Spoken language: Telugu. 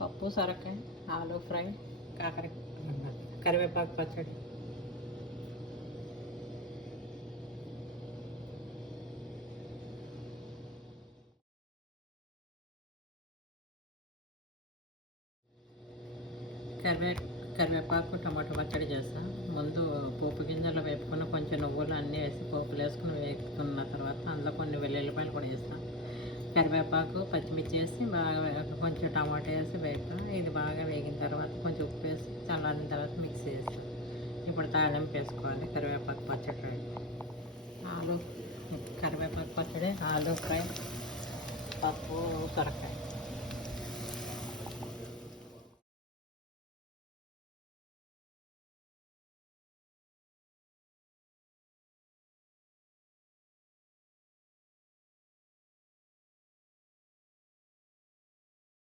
పప్పు సొరకాయ, ఆలు ఫ్రై, కాకర కరివేపాకు పచ్చడి. కరివే కరివేపాకు టమాటో పచ్చడి చేస్తాను. ముందు పోపు గింజలు వేపుకుని కొంచెం నువ్వులు అన్నీ వేసి పోపులు వేసుకుని వేపుకున్న తర్వాత అందులో కొన్ని వెల్లుల్లిపాయలు కూడా వేస్తాను. కరివేపాకు పచ్చిమిర్చి వేసి బాగా కొంచెం టమాటా వేసి వేపుతాను. ఇది బాగా వేగిన తర్వాత కొంచెం ఉప్పు వేసి చల్లారిన తర్వాత మిక్సీ వేస్తాను. ఇప్పుడు తాలింపు వేసుకోవాలి. కరివేపాకు పచ్చడి రెడీ. ఆలు కరివేపాకు పచ్చడి, ఆలు ఫ్రై, పప్పు, సొరకాయ.